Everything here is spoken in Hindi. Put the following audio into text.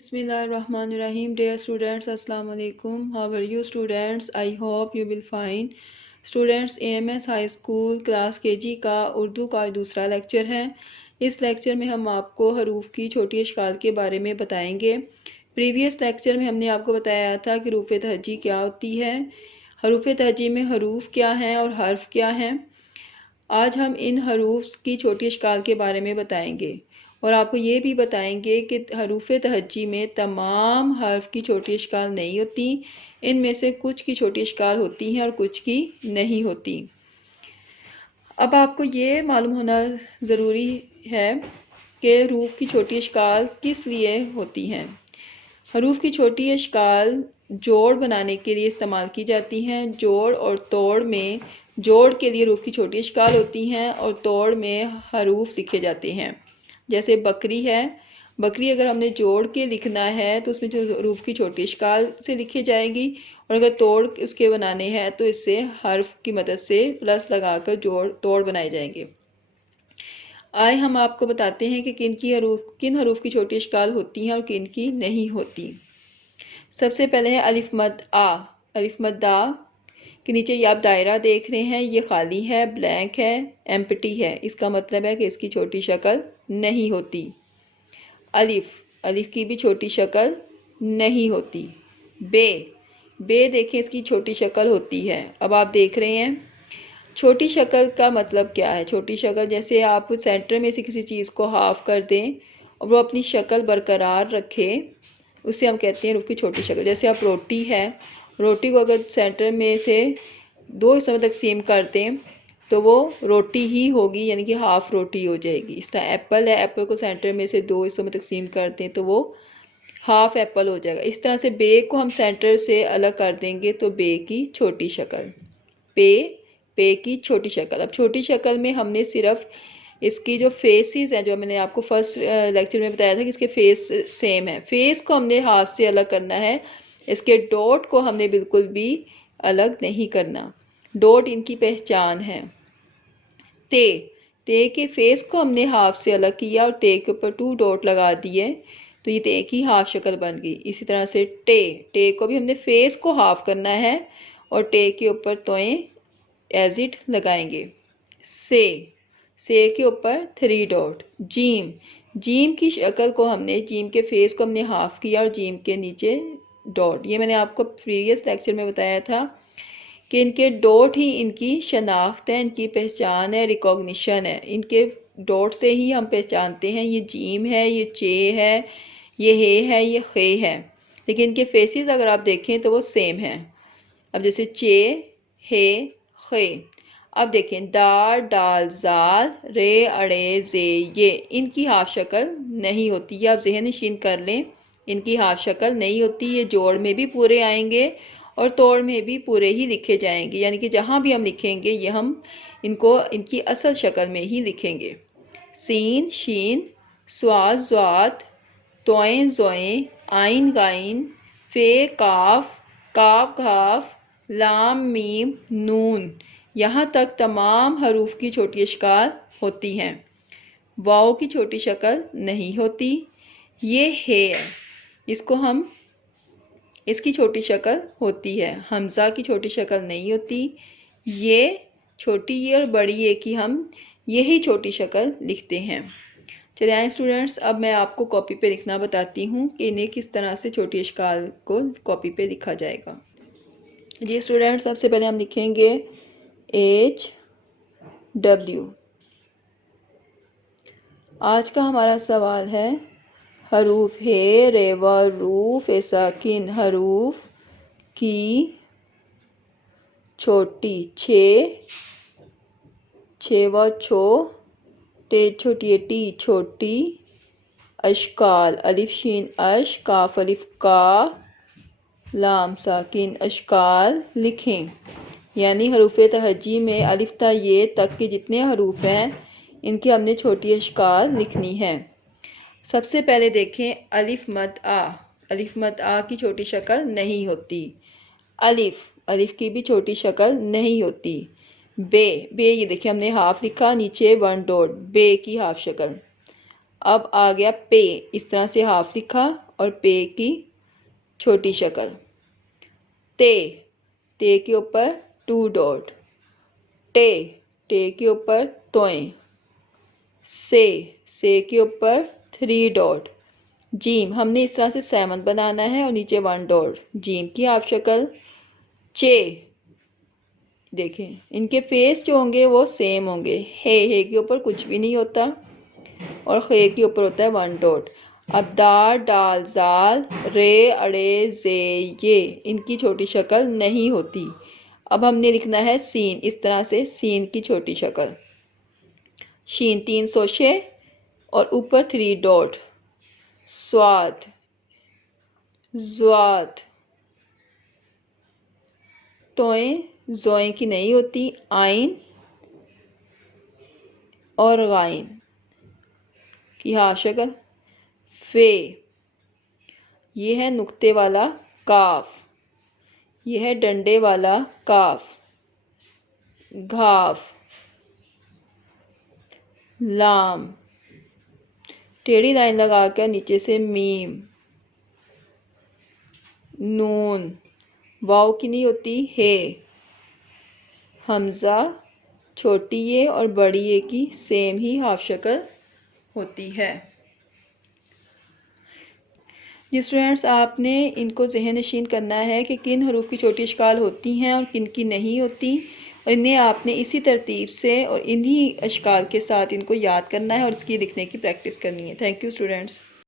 Bismillahirrahmanirrahim. Dear students, Assalamu alaikum. How are you students? I hope you will fine. Students, AMS High School class KG का उर्दू का दूसरा लेक्चर है। इस लेक्चर में हम आपको हरूफ की छोटी अशकाल के बारे में बताएंगे। प्रीवियस लेक्चर में हमने आपको बताया था कि हरूफ तहज्जी क्या होती है, हरूफ तहज्जी में हरूफ क्या हैं और हर्फ क्या हैं। आज हम इन हरूफ की छोटी अशकाल के बारे में बताएंगे और आपको ये भी बताएंगे कि हरूफ तहज्जी में तमाम हर्फ की छोटी अशकाल नहीं होती, इनमें से कुछ की छोटी अशकाल होती हैं और कुछ की नहीं होती। अब आपको ये मालूम होना ज़रूरी है कि हरूफ की छोटी अशकाल किस लिए होती हैं। हरूफ की छोटी अशकाल जोड़ बनाने के लिए इस्तेमाल की जाती हैं। जोड़ और तोड़ में जोड़ के लिए हरूफ की छोटी अशकाल होती हैं और तोड़ में हरूफ लिखे जाते हैं। जैसे बकरी है, बकरी अगर हमने जोड़ के लिखना है तो उसमें जो हरूफ की छोटी अशकाल से लिखी जाएगी, और अगर तोड़ उसके बनाने हैं तो इससे हर्फ की मदद से प्लस लगाकर तोड़ बनाए जाएंगे। आए हम आपको बताते हैं कि किन हरूफ की छोटी अशकाल होती हैं और किन की नहीं होती। सबसे पहले है अलिफ मद आ। अलिफ मद आ के नीचे ये आप दायरा देख रहे हैं, ये खाली है, ब्लैंक है, एम्प्टी है। इसका मतलब है कि इसकी छोटी शक्ल नहीं होती। अलिफ, अलिफ की भी छोटी शक्ल नहीं होती। बे, बे देखें इसकी छोटी शक्ल होती है। अब आप देख रहे हैं छोटी शक्ल का मतलब क्या है। छोटी शक्ल जैसे आप सेंटर में से किसी चीज़ को हाफ कर दें और वो अपनी शक्ल बरकरार रखे, उसे हम कहते हैं हरूफ की छोटी शक्ल। जैसे आप रोटी है, रोटी को अगर सेंटर में से दो हिस्सों में तकसीम कर दें तो वो रोटी ही होगी, यानी कि हाफ रोटी हो जाएगी। इस तरह एप्पल है, एप्पल को सेंटर में से दो हिस्सों में तकसीम कर दें तो वो हाफ एप्पल हो जाएगा। इस तरह से बे को हम सेंटर से अलग कर देंगे तो बे की छोटी शक्ल, पे की छोटी शक्ल। अब छोटी शक्ल में हमने सिर्फ इसकी जो फेसेस हैं, जो मैंने आपको फर्स्ट लेक्चर में बताया था कि इसके फेस सेम है, फेस को हमने हाथ से अलग करना है। इसके डॉट को हमने बिल्कुल भी अलग नहीं करना, डॉट इनकी पहचान है। ते के फेस को हमने हाफ से अलग किया और ते के ऊपर 2 डॉट लगा दिए तो ये ते की हाफ शक्ल बन गई। इसी तरह से टे को भी हमने फेस को हाफ करना है और टे के ऊपर तोएं एज इट लगाएंगे। से के ऊपर 3 डॉट। जीम, जीम की शक्ल को हमने, जीम के फेस को हमने हाफ किया और जीम के नीचे डॉट। ये मैंने आपको प्रीवियस लेक्चर में बताया था कि इनके डॉट ही इनकी शनाख्त है, इनकी पहचान है, रिकॉग्निशन है। इनके डॉट से ही हम पहचानते हैं ये जीम है, ये चे है, ये है, ये खे है। लेकिन इनके फेसेस अगर आप देखें तो वो सेम हैं। अब जैसे चे, हे, खे। अब देखें दाल, डाल, जाल, रे, अड़े, जे, ये, इनकी हाफ शक्ल नहीं होती। ये आप ज़हन नशीन कर लें, इनकी हाफ शक्ल नहीं होती। ये जोड़ में भी पूरे आएंगे और तोड़ में भी पूरे ही लिखे जाएंगे, यानी कि जहाँ भी हम लिखेंगे ये हम इनको इनकी असल शक्ल में ही लिखेंगे। सीन, शीन, स्वाद, ज़्वात, तोएं, ज़ोएं, आइन, गाइन, फे, काफ, काफ, घाफ, लाम, मीम, नून, यहाँ तक तमाम हरूफ की छोटी अशकाल होती हैं। वाओ की छोटी शक्ल नहीं होती। ये है, इसको हम, इसकी छोटी शक्ल होती है। हमज़ा की छोटी शक्ल नहीं होती। ये छोटी ये और बड़ी ये की हम यही छोटी शक्ल लिखते हैं। चलिए आए स्टूडेंट्स, अब मैं आपको कॉपी पे लिखना बताती हूँ कि इन्हें किस तरह से छोटी अशकाल को कॉपी पे लिखा जाएगा। जी स्टूडेंट्स, सबसे पहले हम लिखेंगे HW। आज का हमारा सवाल है हरूफ हे, रेवा, रूफ, साकिन हरूफ की छोटी, छे व छो, टे छोटी, टी छोटी, अशकाल, अलिफ शीन अश, काफ अलिफ का, लाम साकिन अशकाल लिखें। यानी हरूफ तहज्जी में अलिफ ता ये तक के जितने हरूफ हैं इनकी हमने छोटी अशकाल लिखनी है। सबसे पहले देखें अलिफ मद आ। अलिफ मद आ की छोटी शक्ल नहीं होती। अलिफ, अलिफ की भी छोटी शक्ल नहीं होती। बे, बे ये देखिए हमने हाफ लिखा, नीचे 1 डॉट, बे की हाफ शक्ल। अब आ गया पे, इस तरह से हाफ लिखा और पे की छोटी शक्ल। ते के ऊपर 2 डॉट। टे के ऊपर तोएं। से के ऊपर 3 डॉट। जीम हमने इस तरह से 7 बनाना है और नीचे 1 डॉट। जीम की हाफ शक्ल। चे देखें, इनके फेस जो होंगे वो सेम होंगे। हे के ऊपर कुछ भी नहीं होता और खे के ऊपर होता है 1 डॉट। अब दाल डाल जाल रे अड़े जे ये इनकी छोटी शक्ल नहीं होती। अब हमने लिखना है सीन, इस तरह से सीन की छोटी शक्ल। शीन 3 सोशे और ऊपर 3 डॉट। स्वाद ज़्वाद। तोएं जोएं की नहीं होती। आइन और गाइन की हाफ शक्ल। फे ये है नुक्ते वाला काफ। यह है डंडे वाला काफ। घाफ। लाम टेढ़ी लाइन लगाकर नीचे से मीम। नून वाव की नहीं होती है। हमज़ा छोटी ये और बड़ी ये की सेम ही हाफ शक्ल होती है। जी स्टूडेंट्स, आपने इनको ज़हन नशीन करना है कि किन हरूफ की छोटी अशकाल होती हैं और किन की नहीं होती, और इन्हें आपने इसी तरतीब से और इन्हीं अशकाल के साथ इनको याद करना है और इसकी लिखने की प्रैक्टिस करनी है। Thank you students.